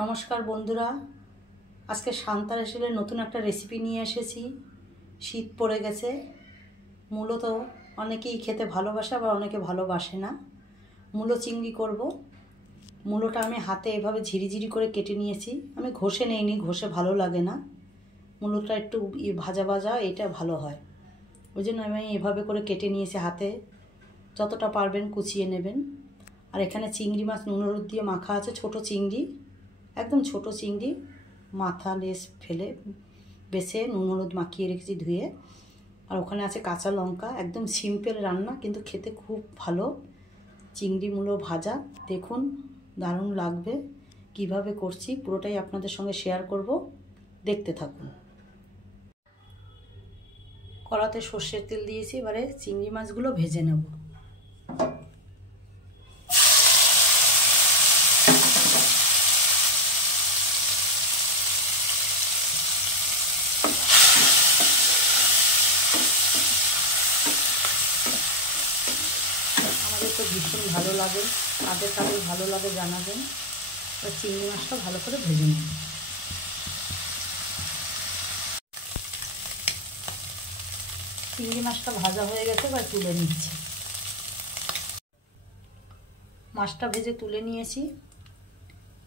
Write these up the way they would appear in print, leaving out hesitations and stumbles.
নমস্কার বন্ধুরা, আজকে শান্তা রেসিপির নতুন একটা রেসিপি নিয়ে এসেছি। শীত পড়ে গেছে, মূলত অনেকেই খেতে ভালোবাসে আবার অনেকে ভালোবাসে না। মূলো চিংড়ি করব। মূলোটা আমি হাতে এভাবে ঝিরিঝিরি করে কেটে নিয়েছি। আমি ঘষে নেইনি, ঘষে ভালো লাগে না। মূলোটা একটু ভাজা ভাজা এটা ভালো হয়, ওই জন্য আমি এভাবে করে কেটে নিয়েছি। হাতে যতটা পারবেন কুচিয়ে নেবেন। আর এখানে চিংড়ি মাছ নুন হলুদ দিয়ে মাখা আছে, ছোট চিংড়ি, একদম ছোট চিংড়ি, মাথা লেজ ফেলে বেছে নুন হলুদ মাখিয়ে রেখেছি ধুয়ে। আর ওখানে আছে কাঁচা লঙ্কা। একদম সিম্পল রান্না, কিন্তু খেতে খুব ভালো। চিংড়ি মূলো ভাজা, দেখুন দারুণ লাগবে। কিভাবে করছি পুরোটাই আপনাদের সঙ্গে শেয়ার করব, দেখতে থাকুন। কড়াতে সর্ষের তেল দিয়েছি, এবারে চিংড়ি মাছগুলো ভেজে নেব। আমাদের তো ভীষণ ভালো লাগে, কাদের কাদের ভালো লাগে জানাবেন। আর চিংড়ি মাছটা ভালো করে ভেজে নেব। চিংড়ি মাছটা ভাজা হয়ে গেছে, এবার তুলে নিচ্ছি। মাছটা ভেজে তুলে নিয়েছি।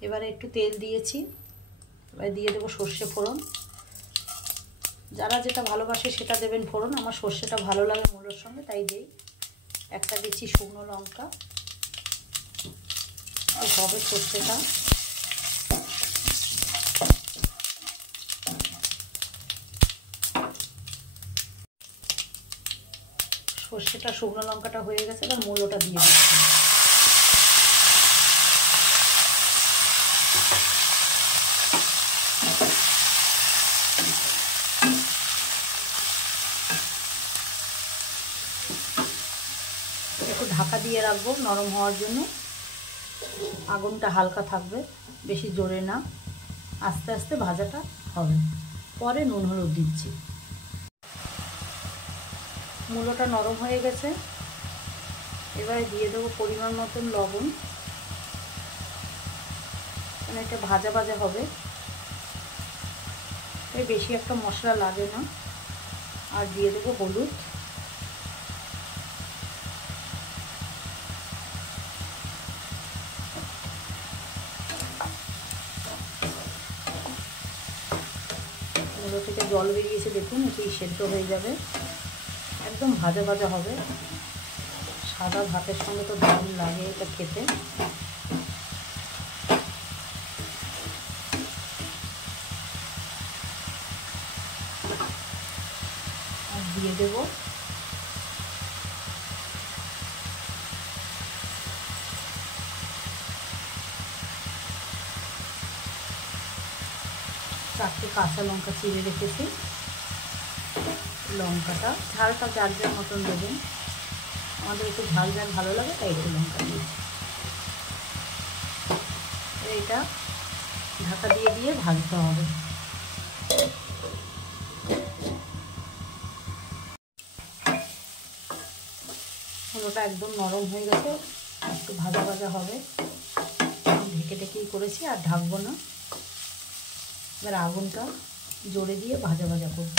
এবারে একটু তেল দিয়েছি, এবার দিয়ে দেবো সর্ষে ফোড়ন। যারা যেটা ভালোবাসে সেটা দেবেন ফোড়ন, আমার সর্ষেটা ভালো লাগে মূলোর সঙ্গে, তাই দেই। একটা দিচ্ছি শুকনো লঙ্কা, হবে সর্ষেটা। সর্ষেটা শুকনো লঙ্কাটা হয়ে গেছে, এবার মূলোটা দিয়ে দিচ্ছি। একটু ঢাকা দিয়ে রাখবো নরম হওয়ার জন্য। আগুনটা হালকা থাকবে, বেশি জোরে না, আস্তে আস্তে ভাজাটা হবে। পরে নুন হলুদ দিচ্ছি। মূলোটা নরম হয়ে গেছে, এবারে দিয়ে দেবো পরিমাণ মতন লবণ। মানে এটা ভাজা ভাজা হবে, তাই বেশি একটা মশলা লাগে না। আর দিয়ে দেবো হলুদ। মূলো থেকে জল বেরিয়েছে, দেখুন এটি সেদ্ধ হয়ে যাবে, একদম ভাজা ভাজা হবে। সাদা ভাতের সঙ্গে তো দারুণ লাগে এটা খেতে। আর দিয়ে দেব চারটে কাঁচা লঙ্কা চিড়ে রেখেছি। লঙ্কাটা ঝালটা যার যার মতন দেবেন, আমাদের একটু ঝাল ঝাল ভালো লাগে তাই একটু লঙ্কা দিয়েছি। এইটা ঢাকা দিয়ে দিয়ে ভাজতে হবে। মূলোটা একদম নরম হয়ে গেছে, একটু ভাজা ভাজা হবে। ঢেকে ঢেকেই করেছি, আর ঢাকবো না। এবার আগুনটা জোরে দিয়ে ভাজা ভাজা করব।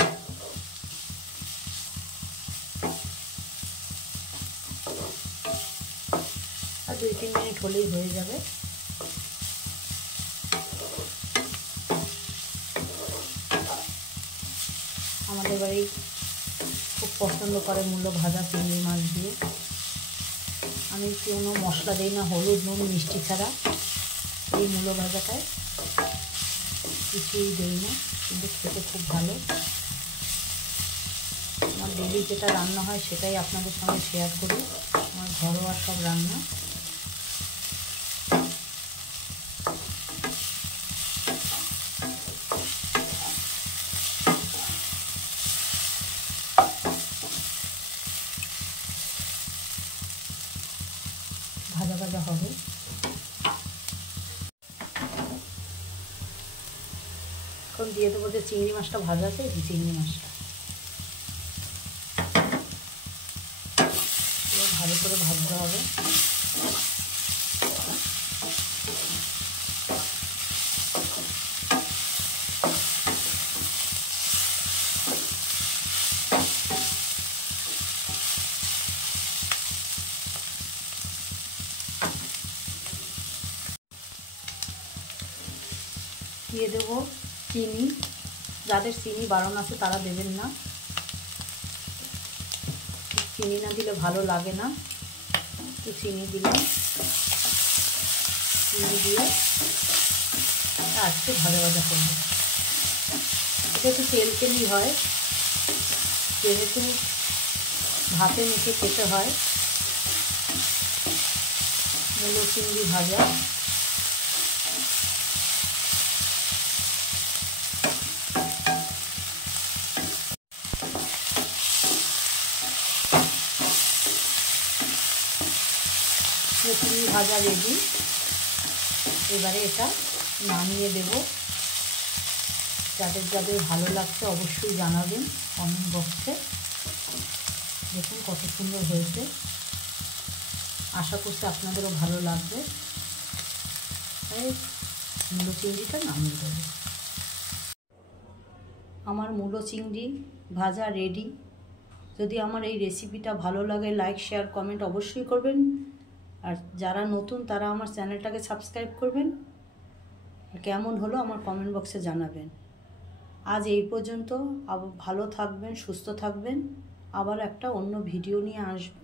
আর 2-3 মিনিট হলেই হয়ে যাবে। আমাদের বাড়ি খুব পছন্দ করে মূলো ভাজা চিংড়ি মাছ দিয়ে। আমি কোনো মশলা দিই না, হলুদ নুন মিষ্টি ছাড়া এই মূলো ভাজাটায় কিছুই দিই না, কিন্তু খেতে খুব ভালো। আমার ডেলি যেটা রান্না হয় সেটাই আপনাদের সঙ্গে শেয়ার করি, আমার ঘরোয়া সব রান্না। ভাজা ভাজা হবে। এখন দিয়ে দেবো যে চিংড়ি মাছটা ভাজা আছে, এই চিংড়ি মাছটা ভালো করে ভাজতে হবে। দিয়ে দেব চিনি। যাদের চিনি বারণ আছে তারা দেবেন না, চিনি না দিলে ভালো লাগে না। একটু চিনি দিলাম, চিনি দিয়ে একটু ভাজা ভাজা করবো। এটা একটু তেল তেলই হয়, যেহেতু ভাতে মেখে খেতে হয়। মূলো চিংড়ি ভাজা চিংড়ি ভাজা রেডি। এবারে এটা নামিয়ে দেব। যাদের যাদের ভালো লাগছে অবশ্যই জানাবেন কমেন্ট বক্সে। দেখুন কত সুন্দর হয়েছে, আশা করছি আপনাদেরও ভালো লাগবে। মূলো চিংড়িটা নামিয়ে দেব। আমার মূলো চিংড়ি ভাজা রেডি। যদি আমার এই রেসিপিটা ভালো লাগে লাইক শেয়ার কমেন্ট অবশ্যই করবেন। আর যারা নতুন তারা আমার চ্যানেলটাকে সাবস্ক্রাইব করবেন। কেমন হলো আমার কমেন্ট বক্সে জানাবেন। আজ এই পর্যন্ত। ভালো থাকবেন, সুস্থ থাকবেন। আবার একটা অন্য ভিডিও নিয়ে আসবো।